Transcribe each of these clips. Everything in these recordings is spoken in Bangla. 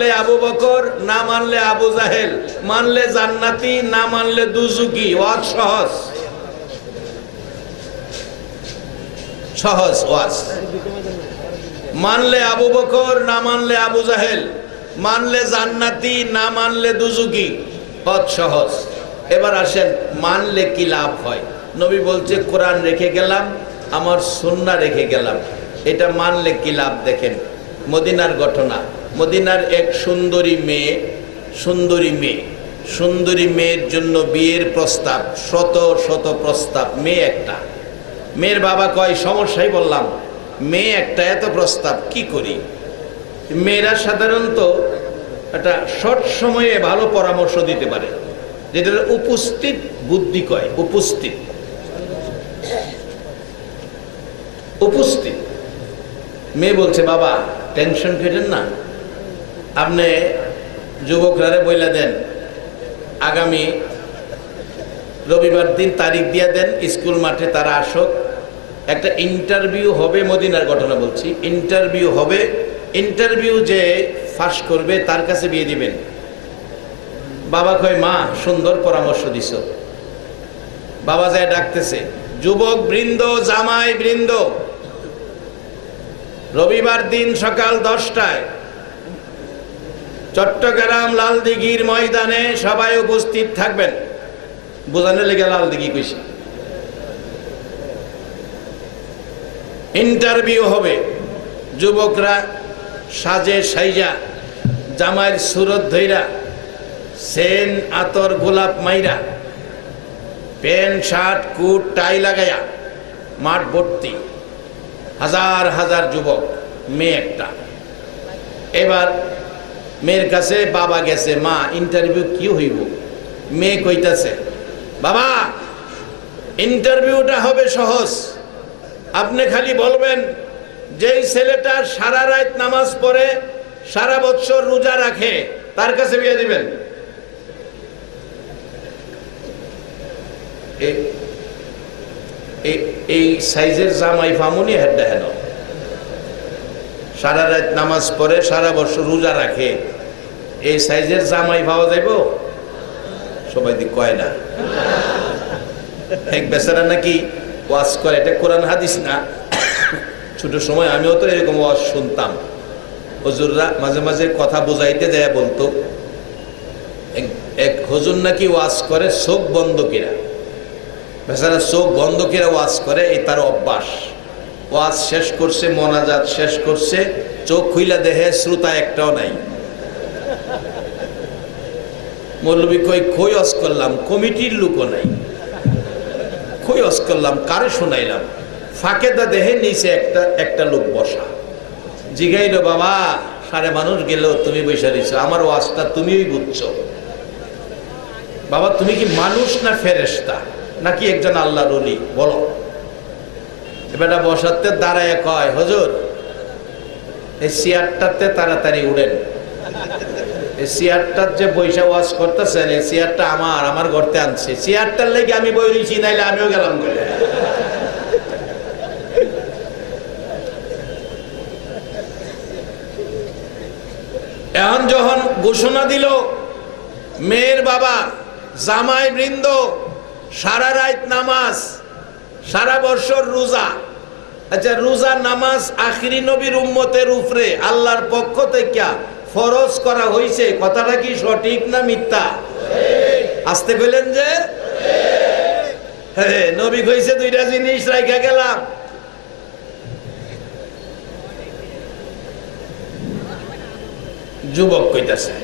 মানলে আবু বকর, না মানলে আবু জাহেল। মানলে জান্নাতি, না মানলে দুজুকি ওয়াজ সহজ। সহজ ওয়াজ। মানলে আবু বকর, না মানলে আবু জাহেল। মানলে জান্নাতি, না মানলে দুজুকি পথ সহজ। এবার আসেন, মানলে কি লাভ হয়? নবী বলছে, কোরআন রেখে গেলাম, আমার সুন্না রেখে গেলাম। এটা মানলে কি লাভ দেখেন? মদিনার ঘটনা। মদিনার এক সুন্দরী মেয়ে সুন্দরী মেয়ে, সুন্দরী মেয়ের জন্য বিয়ের প্রস্তাব, শত শত প্রস্তাব, মেয়ে একটা। মেয়ের বাবা কয়, সমস্যাই বললাম, মেয়ে একটা এত প্রস্তাব, কি করি? মেয়েরা সাধারণত একটা শর্ট সময়ে ভালো পরামর্শ দিতে পারে যেটা উপস্থিত বুদ্ধি কয়, উপস্থিত। উপস্থিত। মেয়ে বলছে, বাবা টেনশন করেন না। আপনি যুবকরা বইলা দেন, আগামী রবিবার দিন তারিখ দিয়ে দেন, স্কুল মাঠে তারা আসুক। একটা ইন্টারভিউ হবে মদিনার ঘটনা বলছি, ইন্টারভিউ হবে, ইন্টারভিউ যে ফাঁস করবে তার কাছে বিয়ে দিবেন। বাবা কয়, মা, সুন্দর পরামর্শ দিছ। বাবা যায় ডাকতেছে, যুবক বৃন্দ, জামাই বৃন্দ, রবিবার দিন সকাল দশটায় চট্টগ্রাম লালদিঘির ময়দানে সবাই উপস্থিত থাকবেন। বোঝানো লেগে লালদিঘি কইছি। ইন্টারভিউ হবে। যুবকরা সাজে সাইজা, জামাইয়ের সুরত ধৈরা সেন, আতর, গোলাপ মাইরা, প্যান্ট, শার্ট, কুট, টাই লাগাইয়া মাঠ ভর্তি। হাজার হাজার যুবক, মেয়ে একটা। এবার মেয়ের কাছে বাবা গেছে, মা ইন্টারভিউ কি হইব? মেয়ে কইতাছে, বাবা ইন্টারভিউটা হবে সহজ। আপনি খালি বলবেন, যেই ছেলেটা সারা রাত নামাজ পড়ে, সারা বছর রোজা রাখে, তার কাছে বিয়ে দিবেন। এই সাইজের জামাই ফামুনি হেড হেন। সারা রাত নামাজ পড়ে, সারা বছর রোজা রাখে। এই সাইজের জামাই পাওয়া যাইব? সবাই দি কয় না। এক বেচারা নাকি ওয়াজ করে, এটা কোরআন হাদিস না। ছোট সময় আমিও তো এরকম ওয়াজ শুনতাম। হজুররা মাঝে মাঝে কথা বুঝাইতে দেয়া বলতো। এক- এক হজুর নাকি ওয়াজ করে, চোখ বন্ধ কিরা। বেচারা চোখ বন্ধ কিরা ওয়াজ করে এই তার অভ্যাস। ওয়াজ শেষ করছে, মনাজাত শেষ করছে, চোখ খুইলা দেহে শ্রোতা একটাও নাই। মৌলবী কই কই অস করলাম, কমিটির লোকও নাই। কই অস করলাম, কারে শোনাইলাম? ফাঁকে দা দেহে নিচে একটা একটা লোক বসা। জিগাইল, বাবা, সারে মানুষ গেল, তুমি বৈশা দিছো আমার ওয়াজটা তুমিই বুঝছ। বাবা, তুমি কি মানুষ না ফেরেস্তা নাকি একজন আল্লাহ রলি বলো। এবারটা বসাতে দাঁড়ায় কয়, হজুর, এই চেয়ারটাতে তাড়াতাড়ি উড়েন এই চেয়ারটার যে বৈশা ওয়াজ করতেছেন, এই চেয়ারটা আমার আমার ঘরতে আনছে। চেয়ারটার লেগে আমি বই রইছি, নাইলে আমিও গেলাম বলে এখন যখন ঘোষণা দিল, মেয়ের বাবা জামাই বৃন্দ সারা রাত নামাজ সারা বছর রোজা। আচ্ছা রোজা নামাজ আখিরি নবীর উম্মতের উপরে আল্লাহর পক্ষ থেকে ফরজ করা হয়েছে কথাটা কি সঠিক না মিথ্যা? আসতে কইলেন যে? হ্যাঁ নবী কইছে দুইটা জিনিস রাইখা গেলাম। যুবক কইতাছে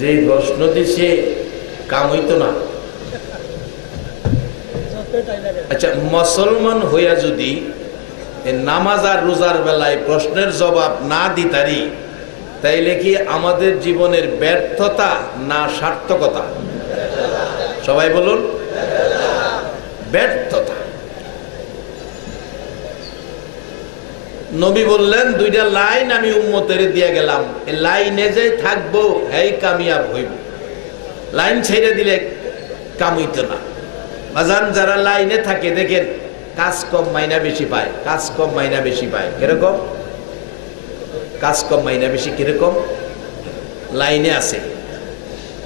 যে প্রশ্ন দিছে কাম হইতো না। আচ্ছা মুসলমান হইয়া যদি নামাজ আর রোজার বেলায় প্রশ্নের জবাব না দিতারি তাইলে কি আমাদের জীবনের ব্যর্থতা না সার্থকতা? সবাই বলুন। ব্যর্থতা। নবী বললেন, দুইটা লাইন আমি উম্মতের দিয়ে গেলাম। লাইনে যে থাকব এই কামিয়াব হইব। লাইন ছেড়ে দিলে কামিত না। বাজান যারা লাইনে থাকে, দেখেন কাজ কম মাইনা বেশি পায়, কাজ কম মাইনা বেশি পায়। এরকম কাজ কম মাইনা বেশি কীরকম? লাইনে আছে।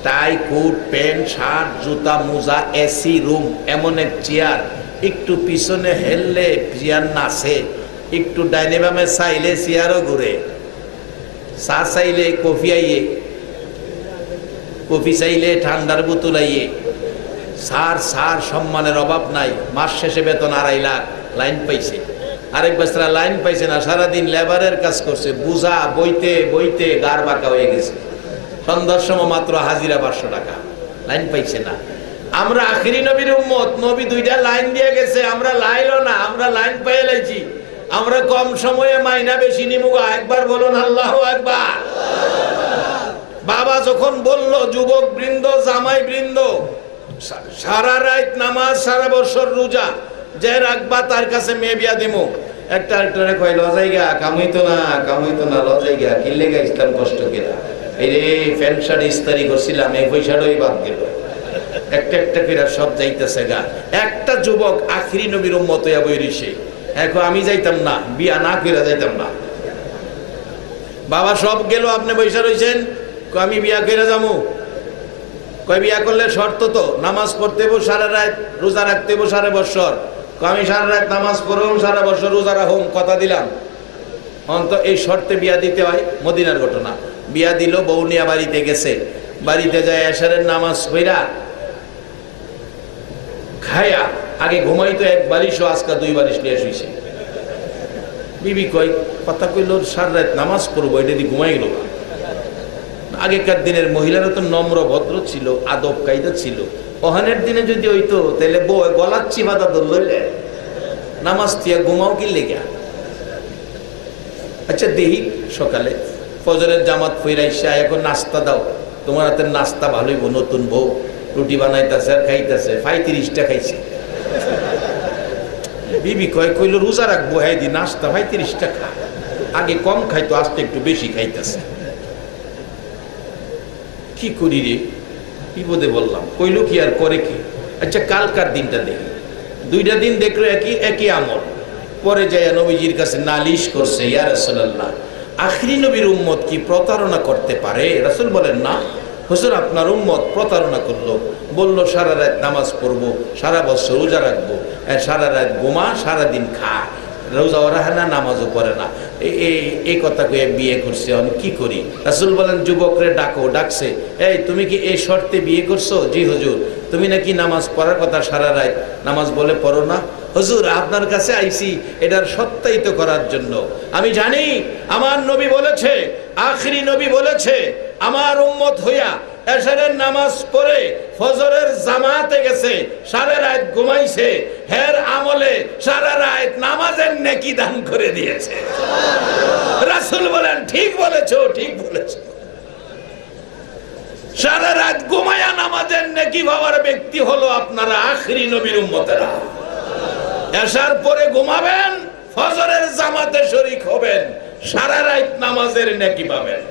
টাই, কোট, প্যান্ট, শার্ট, জুতা, মোজা, এসি, রুম, এমন এক চেয়ার। একটু পিছনে হেললে চেয়ার নাচে একটু ডাইনে বামে চাইলে চেয়ারও ঘুরে। চা চাইলে কফি আইয়ে। কফি চাইলে ঠান্ডার বোতল আইয়ে। সার সার সম্মানের অভাব নাই। মাস শেষে বেতন আড়াই লাখ। লাইন পাইছে। আরেক বছরা লাইন পাইছে না, সারাদিন লেবারের কাজ করছে। বুঝা, বইতে বইতে গার বাঁকা হয়ে গেছে। সন্ধ্যার সময় মাত্র হাজিরা পাঁচশো টাকা। লাইন পাইছে না। আমরা আখিরি নবীর উম্মত, নবী দুইটা লাইন দিয়ে গেছে। আমরা লাইলো না, আমরা লাইন পেয়ে লাইছি। আমরা কম সময়ে মাইনা বেশি নিমুগা। একবার বলুন আল্লাহ একবার বাবা যখন বলল, যুবক বৃন্দ, জামাই বৃন্দ, সারা রাত নামাজ, সারা বছর রোজা, যে রাখবা তার কাছে মেয়ে বিয়া দিমু। একটা একটা কয় লজাই গা কামাইতো না কামাইতো না, লজাই গা কিনলে গা ইসলাম কষ্ট কেরা? এই রে প্যান্ট শার্ট ইস্তারি করছিলাম, এই পয়সাটাই বাদ গেল। একটা একটা করে সব যাইতেছে গা। একটা যুবক আখিরি নবীর উম্মত বই রইছে এখন আমি যাইতাম না, বিয়া না কইরা যাইতাম না। বাবা সব গেল, আপনি বৈশা রইছেন আমি বিয়া করে যাব? কয়, বিয়া করলে শর্ত তো, নামাজ পড়তে হব সারা রাত, রোজা রাখতে হব সারা কয়, আমি সারা রাত নামাজ পড়ব, সারা বছর রোজা রাখুম কথা দিলাম। অন্ত এই শর্তে বিয়া দিতে হয়, মদিনার ঘটনা। বিয়া দিল বৌনিয়া বাড়িতে গেছে। বাড়িতে যায় এশারের নামাজ পইরা খায়া আগে ঘুমাইতো, এক বারিশ আজকা দুই বারিশ নিয়ে শুইছে। বিবি কয়, কথা কইল, সার রাত নামাজ পড়ব, এটা দিয়ে ঘুমাই গেল আগেকার দিনের মহিলারা তো নম্র ভদ্র ছিল, আদব কায়দা ছিল। ওহানের দিনে যদি হইতো, তাহলে বউ গলাচ্ছি বাধা ধর লইলে। নামাজ দিয়া ঘুমাও কি লেগা? আচ্ছা দেহি সকালে। ফজরের জামাত ফইরাইসা এখন নাস্তা দাও। তোমার হাতের নাস্তা ভালোই বউ নতুন বউ। রুটি বানাইতেছে, আর খাইতেছে। পঁয়ত্রিশটা খাইছে। বিবি কয়, কইল, রোজা রাখব হ্যাঁ দি, নাস্তা পঁয়ত্রিশটা খা। আগে কম খাইতো, আজকে একটু বেশি খাইতেছে। কি করি রে? বিপদে বললাম। কইল কি আর করে কি? আচ্ছা কালকার দিনটা দেখি। দুইটা দিন দেখল একই একই আমল। পরে যায় নবীজির কাছে নালিশ করছে, ইয়া রাসূলুল্লাহ, আখরি নবীর উম্মত কি প্রতারণা করতে পারে? রাসূল বলেন, না। হুজুর, আপনার উম্মত প্রতারণা করল। বলল, সারা রাত নামাজ পড়ব, সারা বছর রোজা রাখব সারা রাত গোমা সারা দিন খা রোজাও রাখে না, নামাজও পড়ে না। এই এই কথা কয়ে বিয়ে করছে, আমি কি করি? রাসুল বলেন, যুবকরে ডাকো, ডাকছে। এই, তুমি কি এই শর্তে বিয়ে করছ? জি, হুজুর। তুমি নাকি নামাজ পড়ার কথা সারা রাত নামাজ বলে পড়ো না? হুজুর, আপনার কাছে আইসি এটার সত্যায়িত করার জন্য। আমি জানি, আমার নবী বলেছে, আখরি নবী বলেছে, আমার উম্মত হইয়া এশারের নামাজ পড়ে ফজরের জামাতে গেছে, সারা রাত ঘুমাইছে, হের আমলে সারা রাত নামাজের নেকি দান করে দিয়েছে। রাসূল বলেন, ঠিক বলেছ ঠিক বলেছ। সারা রাত ঘুমায়া নামাজের নেকি বাবার ব্যক্তি হলো আপনারা আখরি নবীর উম্মতেরা। এসার পরে ঘুমাবেন, ফজরের জামাতে শরিক হবেন, সারা রাত নামাজের নেকি পাবেন।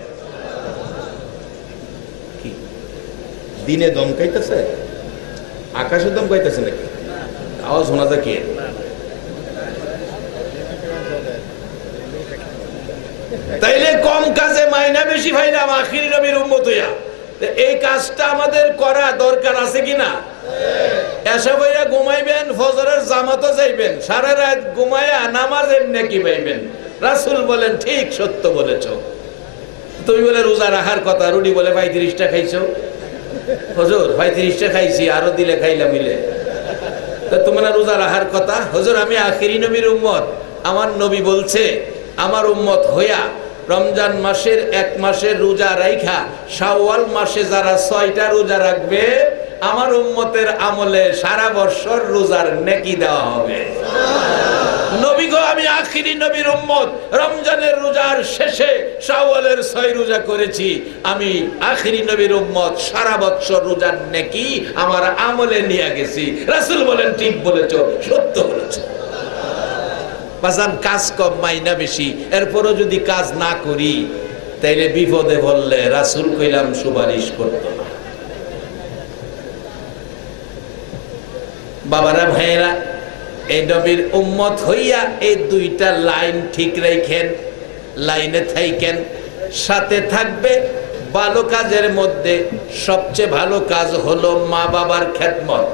দিনে দমকাইতেছে আকাশে দমকাইতেছে নাকি? আওয়াজ শোনা যায় কি? তাইলে কম কাজে মাইনা বেশি ভাইলাম আখিরি নবীর উম্মত হইয়া। এই কাজটা আমাদের করা দরকার আছে কিনা এসে ভাইয়া ঘুমাইবেন, ফজরের জামাতে যাইবেন, সারা রাত ঘুমাইয়া নামাজের নেকি পাইবেন? রাসূল বলেন, ঠিক সত্য বলেছ। তুমি বলে, রোজা রাখার কথা রুডি বলে ভাই তিরিশটা খাইছো? হজুর ভাই তিরিশটা খাইছি, আরও দিলে খাইলাম মিলে তা তোমরা রোজা রাখার কথা? হজুর, আমি আখিরি নবীর উম্মত। আমার নবী বলছে, আমার উম্মত হইয়া রমজান মাসের এক মাসের রোজা রাইখা, শাওয়াল মাসে যারা ছয়টা রোজা রাখবে, আমার উম্মতের আমলে সারা বছর রোজার নেকি দেওয়া হবে। আমি আখিরি নবীর উম্মত। রমজানের রোজার শেষে শাওয়ালের ছয় রোজা করেছি। আমি আখিরি নবীর উম্মত, সারা বছর রোজার নেকি আমার আমলে নিয়ে গেছি। রাসূল বলেন, ঠিক বলেছ, সত্য বলেছ। বাজান, কাজ কম, মাইনা বেশি। এরপরও যদি কাজ না করি, তাইলে বিপদে বললে রাসূল কইলাম, সুপারিশ করতো না বাবারা, ভাইয়েরা এই নবীর উম্মত হইয়া এই দুইটা লাইন ঠিক রাখেন, লাইনে থাইকেন। সাথে থাকবে, ভালো কাজের মধ্যে সবচেয়ে ভালো কাজ হলো মা বাবার খেদমত।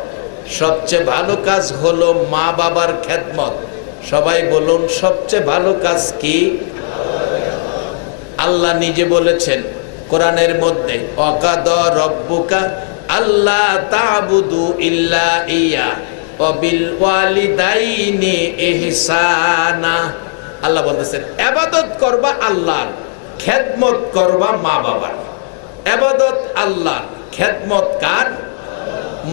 সবচেয়ে ভালো কাজ হলো মা বাবার খেদমত। সবাই বলুন, সবচেয়ে ভালো কাজ কি? আল্লাহ নিজে বলেছেন, কোরআনের মধ্যে, অকাদ রব্বুকা আল্লাহ তাবুদু ইল্লা ইয়া। আল্লাহ বলতেছেন, আবাদত করবা আল্লাহর, খেদমত করবা মা বাবার। আবাদত আল্লাহর, খেদমত কার?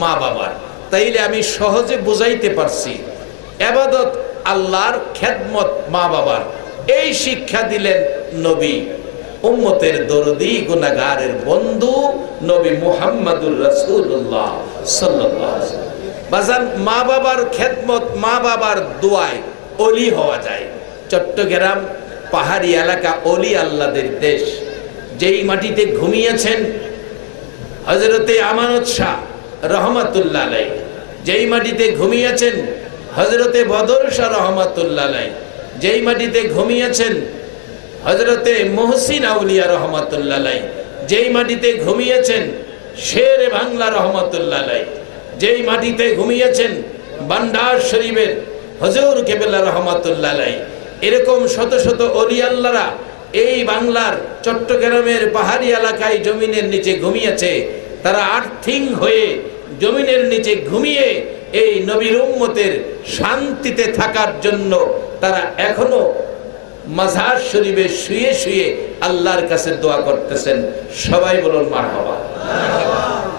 মা বাবার। তাইলে আমি সহজে বুঝাইতে পারছি, আবাদত আল্লাহর, খেদমত মা বাবার। এই শিক্ষা দিলেন নবী, উম্মতের দরদি গুনাগারের বন্ধু নবী মুহাম্মাদুর রাসূলুল্লাহ সাল্লাল্লাহু আলাইহি। বাজান, মা বাবার খেদমত, মা বাবার দোয়ায় অলি হওয়া যায়। চট্টগ্রাম পাহাড়ি এলাকা অলি আল্লাদের দেশ। যেই মাটিতে ঘুমিয়েছেন হজরতে আমানত শাহ রহমাতুল্লাহ যেই মাটিতে ঘুমিয়েছেন হজরতে বদর শাহ রহমাতুল্লাহ যেই মাটিতে ঘুমিয়েছেন হজরতে মহসিন আউলিয়া রহমাতুল্লাহ যেই মাটিতে ঘুমিয়েছেন শের বাংলা রহমাতুল্লাহ যেই মাটিতে ঘুমিয়েছেন বান্ডার শরীফের হজুর কেবেলা রহমাতুল্লাহ এরকম শত শত অলি আল্লাহরা এই বাংলার চট্টগ্রামের পাহাড়ি এলাকায় জমিনের নিচে ঘুমিয়েছে, তারা আর্থিং হয়ে জমিনের নিচে ঘুমিয়ে এই নবীর উম্মতের শান্তিতে থাকার জন্য তারা এখনও মাঝার শরীফে শুয়ে শুয়ে আল্লাহর কাছে দোয়া করতেছেন। সবাই বলুন মার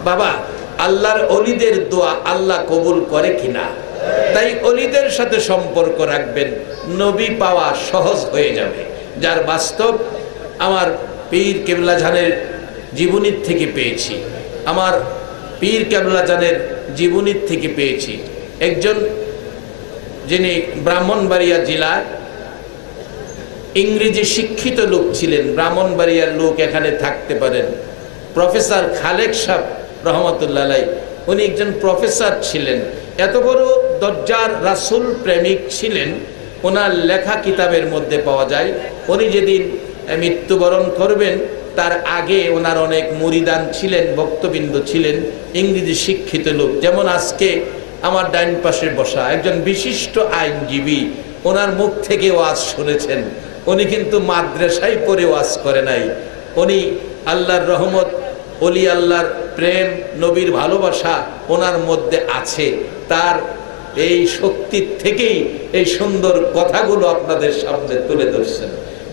বাবা আল্লাহর অলিদের দোয়া আল্লাহ কবুল করে কিনা? তাই অলিদের সাথে সম্পর্ক রাখবেন, নবী পাওয়া সহজ হয়ে যাবে। যার বাস্তব আমার পীর কেবলা জানের জীবনীর থেকে পেয়েছি। আমার পীর কেবলা জানের জীবনীর থেকে পেয়েছি। একজন যিনি ব্রাহ্মণবাড়িয়া জেলার ইংরেজি শিক্ষিত লোক ছিলেন, ব্রাহ্মণবাড়িয়ার লোক এখানে থাকতে পারেন। প্রফেসর খালেক সাহ রহমতুল্লাহ উনি একজন প্রফেসর ছিলেন, এত বড় দরজার রাসুল প্রেমিক ছিলেন, ওনার লেখা কিতাবের মধ্যে পাওয়া যায়, উনি যেদিন মৃত্যুবরণ করবেন, তার আগে ওনার অনেক মুরিদান ছিলেন, ভক্তবৃন্দ ছিলেন, ইংরেজি শিক্ষিত লোক। যেমন আজকে আমার ডাইন পাশে বসা একজন বিশিষ্ট আইনজীবী, ওনার মুখ থেকে ওয়াজ শুনেছেন। উনি কিন্তু মাদ্রাসায় পড়ে ওয়াজ করে নাই। উনি আল্লাহর রহমত অলি আল্লাহর প্রেম নবীর ভালোবাসা ওনার মধ্যে আছে। তার এই শক্তির থেকেই এই সুন্দর কথাগুলো আপনাদের সামনে তুলে ধরছেন।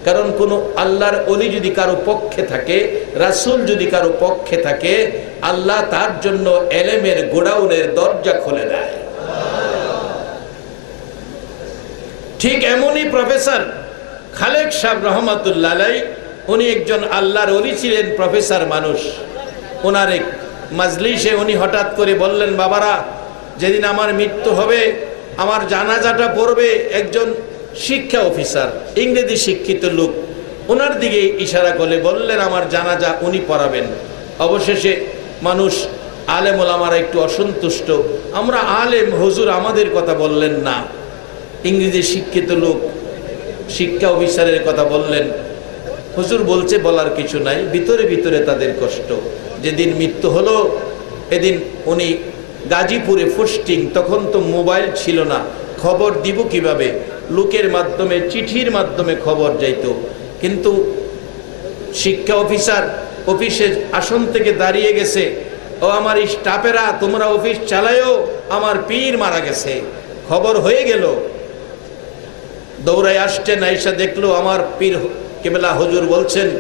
কারণ কোন আল্লাহর অলি যদি কারও পক্ষে থাকে, রাসূল যদি কারও পক্ষে থাকে, আল্লাহ তার জন্য এলেমের গোডাউনের দরজা খুলে দেয়। ঠিক এমনই প্রফেসর খালেক সাহেব রহমতুল্লাহ উনি একজন আল্লাহর অলি ছিলেন, প্রফেসর মানুষ। ওনার এক মাজলিসে উনি হঠাৎ করে বললেন, বাবারা, যেদিন আমার মৃত্যু হবে, আমার জানাজাটা পড়বে একজন শিক্ষা অফিসার, ইংরেজি শিক্ষিত লোক। ওনার দিকে ইশারা করে বললেন, আমার জানাজা উনি পড়াবেন। অবশেষে মানুষ আলেম ওলামারা একটু অসন্তুষ্ট। আমরা আলেম, হুজুর, আমাদের কথা বললেন না। ইংরেজি শিক্ষিত লোক শিক্ষা অফিসারের কথা বললেন। হুজুর বলছে, বলার কিছু নাই, ভিতরে ভিতরে তাদের কষ্ট। যেদিন মৃত্যু হলো, এদিন উনি গাজীপুরে ফুস্টিং তখন তো মোবাইল ছিল না। খবর দিব কীভাবে? লোকের মাধ্যমে, চিঠির মাধ্যমে খবর যাইত। কিন্তু শিক্ষা অফিসার অফিসের আসন থেকে দাঁড়িয়ে গেছে, ও আমার স্টাফেরা, তোমরা অফিস চালায়ও, আমার পীর মারা গেছে। খবর হয়ে গেল। দৌড়ায় আসছেন, আইসা দেখল আমার পীর কেবলা হুজুর বলছেন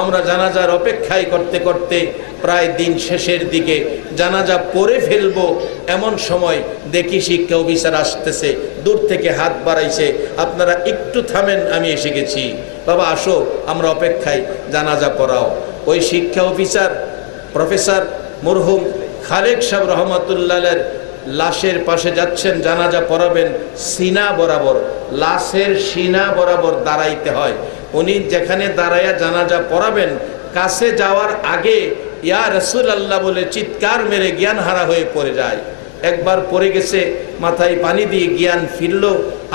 আমরা জানাজার অপেক্ষায় করতে করতে প্রায় দিন শেষের দিকে জানাজা পরে ফেলব। এমন সময় দেখি শিক্ষা অফিসার আসতেছে, দূর থেকে হাত বাড়াইছে। আপনারা একটু থামেন, আমি এসে গেছি। বাবা, আসো, আমরা অপেক্ষায় জানাজা পড়াও। ওই শিক্ষা অফিসার, প্রফেসর মরহুম খালেক সাহেব রহমতুল্লাহের লাশের পাশে যাচ্ছেন, জানাজা পড়াবেন, সিনা বরাবর। লাশের সিনা বরাবর দাঁড়াইতে হয়। উনি যেখানে দাঁড়াইয়া জানাজা পড়াবেন, কাছে যাওয়ার আগে ইয়া রসুল আল্লাহ বলে চিৎকার মেরে জ্ঞান হারা হয়ে পড়ে যায়। একবার পড়ে গেছে, মাথায় পানি দিয়ে জ্ঞান ফিরল,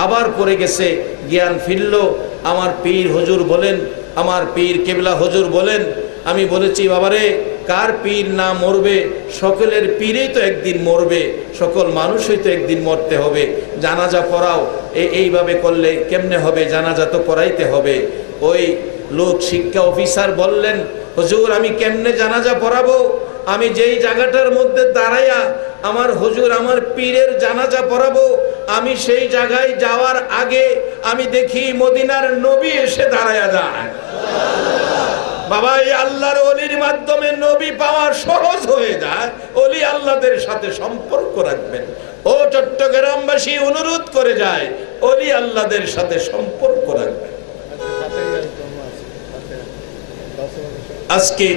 আবার পড়ে গেছে, জ্ঞান ফিরল, আমার পীর হজুর বলেন, আমার পীর কেবলা হজুর বলেন, আমি বলেছি, বাবারে, কার পীর না মরবে? সকলের পীরেই তো একদিন মরবে, সকল মানুষই তো একদিন মরতে হবে। জানাজা পড়াও এইভাবে করলে কেমনে হবে? জানাজা তো পড়াইতে হবে। ওই লোক শিক্ষা অফিসার বললেন, হুজুর, আমি কেমনে জানাজা পড়াবো? আমি যেই জায়গাটার মধ্যে দাঁড়াইয়া আমার হুজুর আমার পীরের জানাজা পড়াবো, আমি সেই জায়গায় যাওয়ার আগে আমি দেখি মদিনার নবী এসে দাঁড়ায়া যায়। বাবা, এই আল্লাহর অলির মাধ্যমে নবী পাওয়া সহজ হয়ে যায়। অলি আল্লাহদের সাথে সম্পর্ক রাখবেন। ও চট্টগ্রামবাসী, অনুরোধ করে যায়, অলি আল্লাহদের সাথে সম্পর্ক রাখবেন। আজকে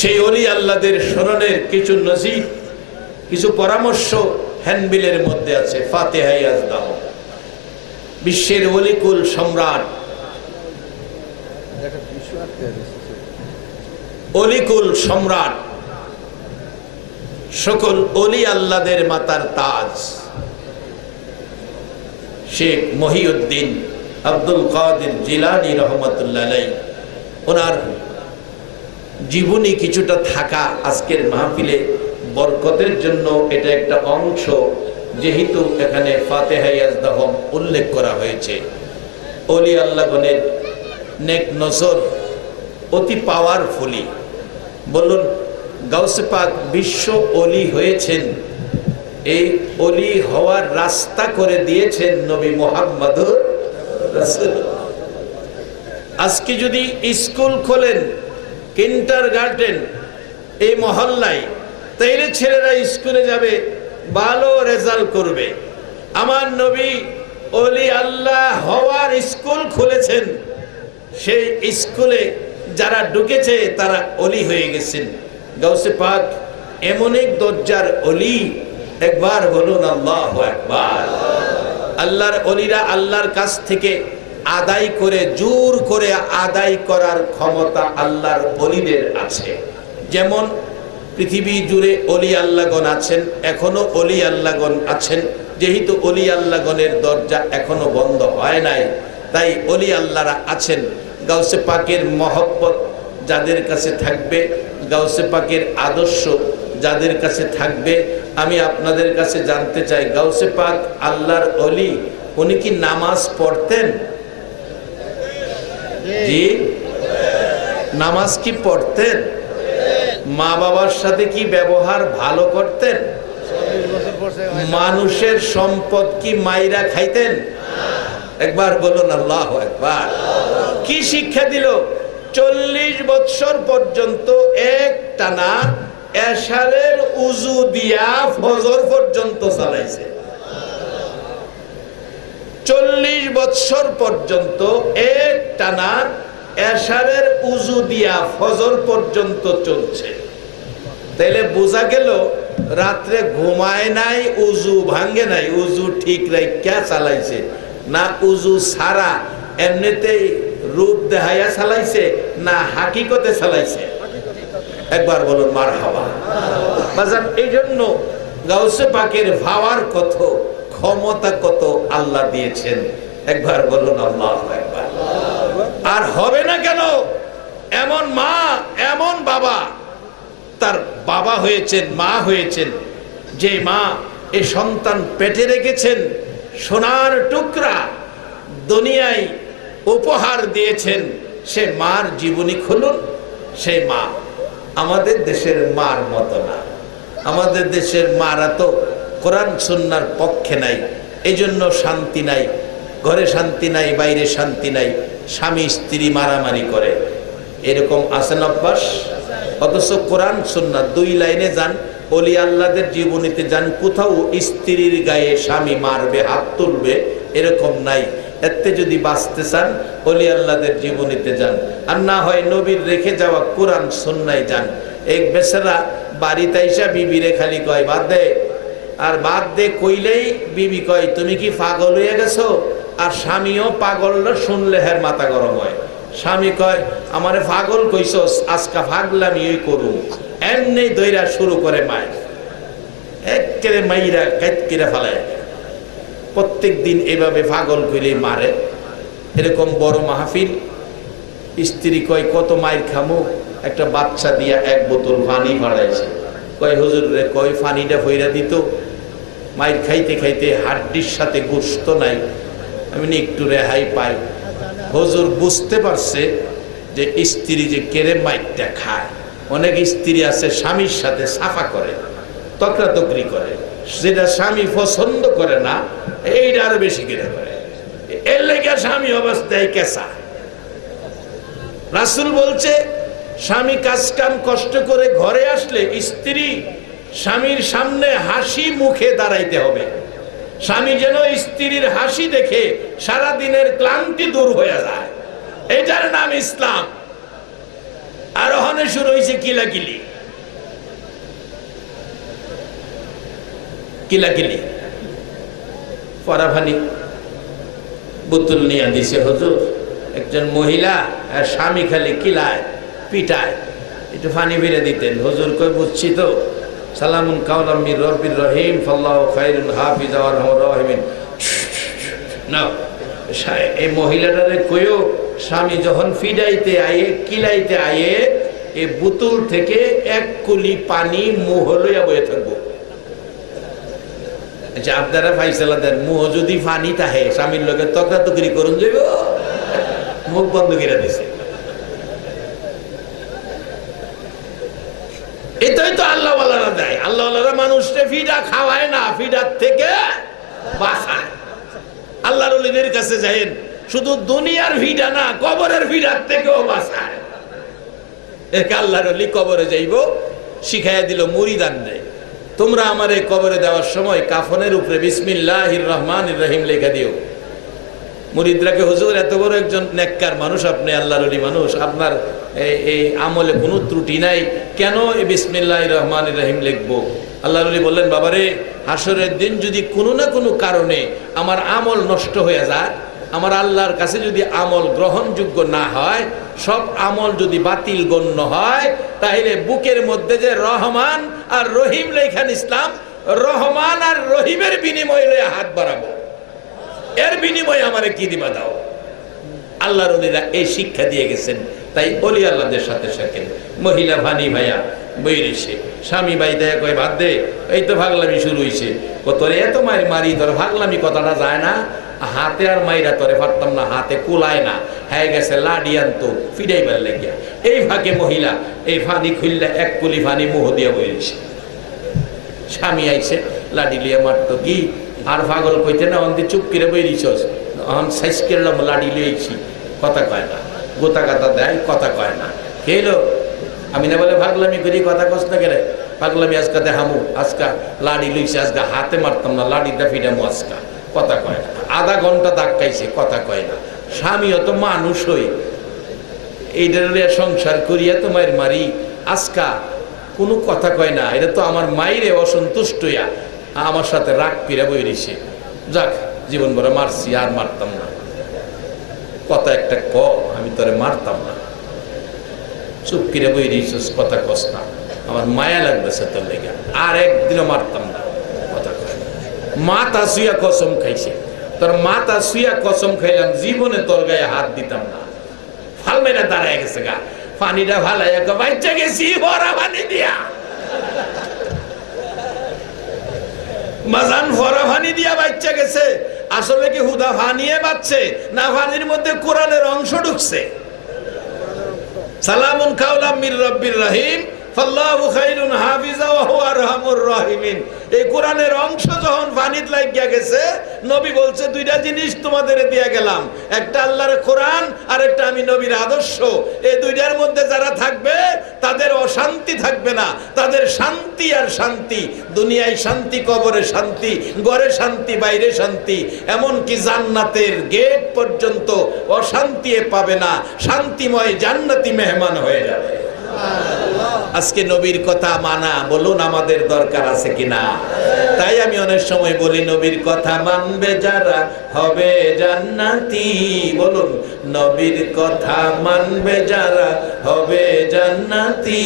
সেই অলি আল্লাহদের স্মরণের কিছু নজির, কিছু পরামর্শ হ্যান্ডবিলের মধ্যে আছে ফাতেহাই আজদাহ বিশ্বের অলিকুল সম্রাট অলিকুল সম্রাট, সকল অলি আল্লাদের মাতার তাজ শেখ মহিউদ্দিন আব্দুল কাদের জিলানি রহমতুল্লাহ। ওনার জীবনী কিছুটা থাকা আজকের মাহফিলে বরকতের জন্য এটা একটা অংশ, যেহেতু এখানে ফাতেহাই আজদাহম উল্লেখ করা হয়েছে। অলি আল্লাহগণের নেক নজর অতি পাওয়ারফুলি বলুন, গাউসে পাক বিশ্ব অলি হয়েছেন। এই অলি হওয়ার রাস্তা করে দিয়েছেন নবী মোহাম্মদ আজকে যদি স্কুল খোলেন কিন্টার গার্ডেন এই মহল্লায়, তাইলে ছেলেরা স্কুলে যাবে, ভালো রেজাল্ট করবে। আমার নবী অলি আল্লাহ হওয়ার স্কুল খুলেছেন, সেই স্কুলে যারা ঢুকেছে, তারা অলি হয়ে গেছেন। গাউসে পাক, এমন এক দরজার অলি, একবার বলুন আল্লাহ একবার আল্লাহর অলিরা আল্লাহর কাছ থেকে আদায় করে, জোর করে আদায় করার ক্ষমতা আল্লাহর অলিদের আছে। যেমন পৃথিবী জুড়ে অলি আল্লাগণ আছেন, এখনও অলি আল্লাগণ আছেন। যেহেতু অলি আল্লাগণের দরজা এখনও বন্ধ হয় নাই, তাই অলি আল্লাহরা আছেন। গাউসে পাকের মহব্বত যাদের কাছে থাকবে, গাউসে পাকের আদর্শ যাদের কাছে থাকবে, আমি আপনাদের কাছে জানতে চাই, গাউসে পাক আল্লাহর অলি, উনি কি নামাজ পড়তেন? জি। নামাজ কি পড়তেন? মা বাবার সাথে কি ব্যবহার ভালো করতেন? মানুষের সম্পদ কি মাইরা খাইতেন? একবার বলুন আল্লাহ একবার। কি শিক্ষা দিল? চল্লিশ বৎসর পর্যন্ত এক টানা এশারের উজু দিয়া ফজর পর্যন্ত চালাইছে। চল্লিশ বৎসর পর্যন্ত এক টানা এশারের উজু দিয়া ফজর পর্যন্ত চলছে। তাইলে বোঝা গেল, রাত্রে ঘুমায় নাই, উজু ভাঙ্গে নাই, উজু ঠিক রাইকা চালাইছে। না উজু সারা, এমনিতেই রূপ দেহাইয়া চালাইছে, না হাকিকতে চালাইছে। একবার বলুন মার হাওয়া এই জন্য গাউসে পাকের ভাওয়ার কত ক্ষমতা কত আল্লাহ দিয়েছেন? একবার বলুন আল্লাহ একবার আর হবে না কেন? এমন মা, এমন বাবা। তার বাবা হয়েছেন, মা হয়েছেন। যে মা এ সন্তান পেটে রেখেছেন, সোনার টুকরা দুনিয়ায় উপহার দিয়েছেন, সে মার জীবনী খুলুন, সে মা। আমাদের দেশের মার মতো না। আমাদের দেশের মারা তো কোরআন সুন্নার পক্ষে নাই এই জন্য শান্তি নাই, ঘরে শান্তি নাই, বাইরে শান্তি নাই, স্বামী স্ত্রী মারামারি করে। এরকম আছেন অভ্যাস? অথচ কোরআন সুন্না দুই লাইনে যান অলি আল্লাদের জীবনীতে যান, কোথাও স্ত্রীর গায়ে স্বামী মারবে, হাত তুলবে, এরকম নাই। এতে যদি বাঁচতে চান অলি আল্লাদের জীবনীতে যান। আর না হয় নবীর রেখে যাওয়া কোরআন সুন্নায় যান। এক বেচারা বাড়িতে আইসা বিবিরে খালি কয়, বাদ দে আর বাদ দে কইলেই বিবি কয়, তুমি কি পাগল হয়ে গেছো? আর স্বামীও পাগল শুনলে হের মাথা গরম হয়। স্বামী কয়, আমারে পাগল কইছস, আজকা ভাগলামি ওই করুম। এমনি দইরা শুরু করে মায়। একেরে মাইরা কেটকিরে ফেলায়। প্রত্যেক দিন এভাবে পাগল কইলে মারে। এরকম বড় মাহফিল। স্ত্রী কয়, কত মায়ের খামো, একটা বাচ্চা দিয়া এক বোতল পানি ভাড়াইছে কয়, হুজুর রে, কয়, পানিটা ফইরা দিত? মায়ের খাইতে খাইতে হাড্ডির সাথে গোস্ত নাই। আমি একটু রেহাই পাই। হজুর বুঝতে পারছে যে স্ত্রী যে কেড়ে মাইকটা খায়। অনেক স্ত্রী আছে স্বামীর সাথে সাফা করে, তকরাতকরি করে। যেটা স্বামী পছন্দ করে না, এইটা আরও বেশি কেড়ে করে। এর লেগে স্বামী অবস্থায় কেসা রাসুল বলছে, স্বামী কাজ কাম কষ্ট করে ঘরে আসলে স্ত্রী স্বামীর সামনে হাসি মুখে দাঁড়াইতে হবে। স্বামী যেন স্ত্রীর হাসি দেখে সারা দিনের ক্লান্তি দূর হয়ে যায়। এটার নাম ইসলাম। আর ওখানে শুরু হয়েছে কিলাকিলি। কিলাকিলি। পরাভানি বোতল নিয়ে দিছে, হজুর, একজন মহিলা আর স্বামী খালি কিলায়, পিটায়। একটু ফানি বেড়ে দিতেন। হজুর কই বুঝছি তো। সালামুন মির রব্বির রহিম খাইরুল হাফিজ এই মহিলাটারে স্বামী যখন ফিডাইতে কিলাইতে এই বোতল থেকে এক কুলি পানি মুহ লইয়া বয়ে থাকব। আচ্ছা আপনারা ফাইসালা দেন, মুহ যদি পানি তাহে, স্বামীর লোকের তকরাতকরি করুন যাইব। মুখ বন্ধ করে দিছে। এটাই তো আল্লাহ দেয়। আল্লাহ ওয়ালারা মানুষকে ফিডা খাওয়ায় না ফিডার থেকে বাঁচায়। আল্লাহ রলিনের কাছে যাইন শুধু দুনিয়ার ভিডা না, কবরের ভিডার থেকেও একে আল্লাহ রলি কবরে যাইব, শিখাইয়া দিল, মুরিদান নেই তোমরা আমার এই কবরে দেওয়ার সময় কাফনের উপরে বিসমিল্লাহ রহমান রহিম লেখা দিও। মুরিদরাকে হুজুর, এত বড় একজন নেককার মানুষ আপনি, আল্লাহর মানুষ, আপনার এই- আমলে কোনো ত্রুটি নাই। কেন এই বিসমিল্লাহ রহমান রহিম লিখব? আল্লাহর অলি বললেন, বাবারে হাসরের দিন যদি কোনো না কোনো কারণে আমার আমল নষ্ট হয়ে যায়, আমার আল্লাহর কাছে যদি আমল গ্রহণযোগ্য না হয়, সব আমল যদি বাতিল গণ্য হয়, তাহলে বুকের মধ্যে যে রহমান আর রহিম লেখান ইসলাম, রহমান আর রহিমের বিনিময়ে হাত বাড়াবো। এর বিনিময়ে আমারে কি দিবা দাও? আল্লাহর এই শিক্ষা দিয়ে গেছেন। তাই অলি আল্লাহদের সাথে শেখেন মহিলা ভানি ভাইয়া বইরিছে স্বামী ভাই দেয় কয় ভাত দে, এই তো ভাগলামি শুরু হইছে। ও তোরে এত মারি মারি, তোর ভাগলামি কথাটা যায় না? হাতে আর মাইরা তোরে পারতাম না, হাতে কুলায় না। হ্যাঁ গেছে লাডি আনতো, ফিরাইবার লেগিয়া। এই ভাগে মহিলা, এই ফানি খুললে এক কুলি ফানি মোহ দিয়া বইরিছে স্বামী আইছে, লাডি লিয়ে মারতো, কি আর পাগল কইতে না, অন্তি চুপ করে বইরিছস। অন সাইজ করলাম, লাডি লিয়েছি কথা কয় না। গোতা গাতা দেয়, কথা কয় না। খেলো। আমি না বলে ভাগলামি করি, কথা কস না কেরে পাগলামি আজকা দেখামু, আজকা লাডি লইছে, আজকা হাতে মারতাম না, লাডি দা ফিডামু আজকা। কথা কয় না। আধা ঘণ্টা দাক্কাইছে কথা কয় না। স্বামীও তো মানুষ হই। এইটার সংসার করিয়া তো মায়ের মারি। আজকা কোনো কথা কয় না। এটা তো আমার মাইরে অসন্তুষ্ট আমার সাথে রাগ পিরা বই রইছে যাক, জীবন ভরে মারছি, আর মারতাম না। কথা একটা ক, আমি তোরে মারতাম না। চুপ কিরে বই রইছিস কথা কস না। আমার মায়া লাগতেছে তোর লেগে। আর একদিনও মারতাম না, কথা না। মাথা শুয়া কসম খাইছে। তোর মাথা শুয়া কসম খাইলাম, জীবনে তোর গায়ে হাত দিতাম না। ফাল মেরে দাঁড়ায় গেছে গা। পানিটা ভালাই বাচ্চা গেছি ভরা পানি দিয়া। মাজান ভরা পানি দিয়া বাচ্চা গেছে। আসলে কি হুদা ফানিয়ে বাচ্চে? না পানির মধ্যে কোরআনের অংশ ঢুকছে? সালামুন কাউলাম মির রব্বির রহিম, ফাল্লাহু খাইরুন হাফিজা ওয়া হুয়া আরহামুর রাহিমিন। এই কোরআনের অংশ যখন পানিত লাগিয়া গেছে, নবী বলছে, দুইটা জিনিস তোমাদের দিয়া গেলাম। একটা আল্লাহর কোরআন আর একটা আমি নবীর আদর্শ। এই দুইটার মধ্যে যারা থাকবে অশান্তি থাকবে না। তাদের শান্তি আর শান্তি। দুনিয়ায় শান্তি, কবরে শান্তি গড়ে শান্তি, বাইরে শান্তি। এমনকি জান্নাতের গেট পর্যন্ত অশান্তি পাবে না। শান্তিময় জান্নাতি মেহমান হয়ে যাবে। আজকে নবীর কথা মানা, বলুন আমাদের দরকার আছে কিনা? তাই আমি অনেক সময় বলি, নবীর কথা মানবে যারা হবে জান্নাতি। বলুন, নবীর কথা মানবে যারা হবে জান্নাতি।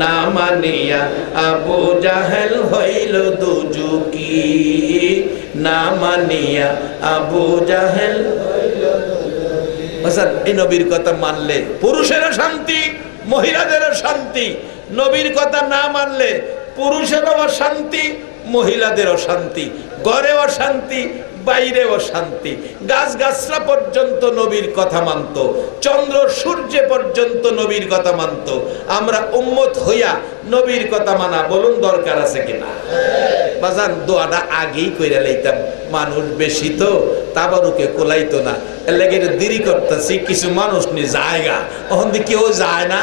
না মানিয়া আবু জাহেল হইল দুজুকি না মানিয়া আবু জাহেল হইল এই নবীর কথা মানলে পুরুষেরও শান্তি মহিলাদেরও শান্তি। নবীর কথা না মানলে পুরুষেরও শান্তি মহিলাদেরও শান্তি। ঘরেও শান্তি বাইরেও শান্তি। গাছ গাছরা পর্যন্ত নবীর কথা মানত। চন্দ্র সূর্য পর্যন্ত নবীর কথা মানত। আমরা উম্মত হইয়া নবীর কথা মানা। বলুন, দরকার আছে কিনা? বাজান, দোয়াটা আগেই কইরা লইতাম। মানুষ বেশি তো, তাবারুকে কোলাইতো না। এর লাগে দেরি করতেছি, কিছু মানুষ নি জায়গা। ওখান কেউ যায় না।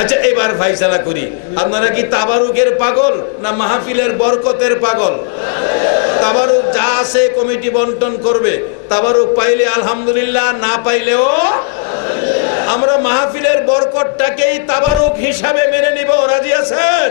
আচ্ছা এবার ফাইসালা করি। আপনারা কি তাবারুকের পাগল না মাহফিলের বরকতের পাগল? তাবারুক যা আছে কমিটি বন্টন করবে। তাবারুক পাইলে আলহামদুলিল্লাহ, না পাইলেও আমরা মাহফিলের বরকতটাকেই তাবারুক হিসাবে মেনে নিব। রাজি আছেন?